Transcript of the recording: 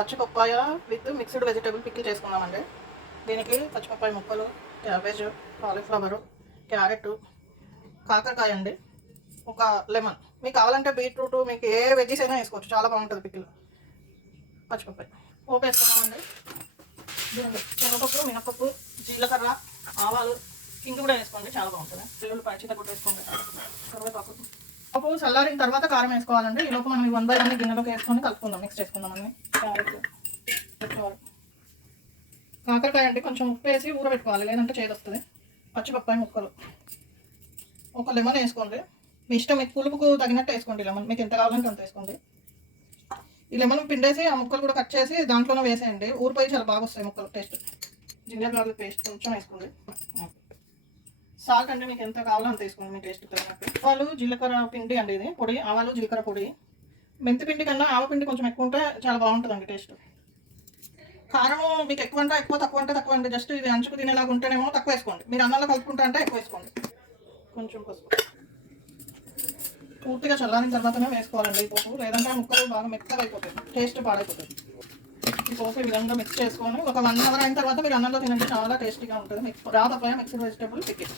పచ్చి papaya with mixed vegetable pickle చేసుకుందామండి. దీనికి పచ్చిపప్పాయ ముక్కలు, క్యాబేజ్, కాలీఫ్లవరు, క్యారెట్, కాకరకాయ అండి, ఒక లెమన్. మీకు కావాలంటే బీట్రూట్, మీకు ఏ వెజ్జీస్ అయినా వేసుకోవచ్చు, చాలా బాగుంటుంది పికిల్. పచ్చిపప్పాయ పోపు వేసుకున్నామండి. దీనికి శనగపప్పు, మినపప్పు, జీలకర్ర, ఆవాలు, ఇంక కూడా వేసుకోండి, చాలా బాగుంటుంది. వెల్లుల్లిపాయ చింతకొట్టు వేసుకోండి, కరివేపాకు. పప్పు చల్లారిన తర్వాత కారం వేసుకోవాలండి. ఈలోపు మనం 1 by 1 గిన్నెలోకి వేసుకొని కలుపుకుందాం, మిక్స్ చేసుకుందాం అన్ని. క్యారెట్, కాకరకాయ అండి కొంచెం ఉప్పు వేసి ఊరబెట్టుకోవాలి, లేదంటే చేదొస్తుంది. పచ్చిపప్పాయ ముక్కలు, ఒక లెమన్ వేసుకోండి. మీ ఇష్టం, మీకు పులుపుకు తగినట్టు వేసుకోండి లెమన్, మీకు ఎంత కావాలంటే అంత వేసుకోండి. ఈ లెమన్ పిండేసి ఆ ముక్కలు కూడా కట్ చేసి దాంట్లోనే వేసేయండి, ఊరిపోయి చాలా బాగా వస్తాయి ముక్కలు టేస్ట్. జింజర్ గార్లిక్ పేస్ట్ కొంచెం వేసుకోండి. సాల్ట్ అంటే మీకు ఎంత కావాలో అంత వేసుకోండి, మీ టేస్ట్ తగినట్టు. ఆవాలు జీలకర్ర పిండి అండి, ఇది పొడి. ఆవాలు జీలకర్ర పొడి. మెంతి పిండి కన్నా ఆవపిండి కొంచెం ఎక్కువ ఉంటే చాలా బాగుంటుందండి టేస్ట్. కారం మీకు ఎక్కువ అంటే ఎక్కువ, తక్కువ అంటే తక్కువ అండి. జస్ట్ ఇది అంచుకు తినేలాగా ఉంటేనేమో తక్కువ వేసుకోండి, మీరు అన్నంలో కలుపుకుంటా అంటే ఎక్కువ వేసుకోండి. కొంచెం పసుపు. పూర్తిగా చల్లారిన తర్వాతనే వేసుకోవాలండి ఈ పోపు, లేదంటే ముక్కలు బాగా మెత్తగా అయిపోతాయి, టేస్ట్ పాడైపోతుంది. ఈ పోపు ఈ విధంగా మిక్స్ చేసుకొని ఒక 1 hour అయిన తర్వాత మీరు అన్నంలో తినండి, చాలా టేస్టీగా ఉంటుంది. రా పప్పాయ మిక్స్డ్ వెజిటేబుల్ పికిల్.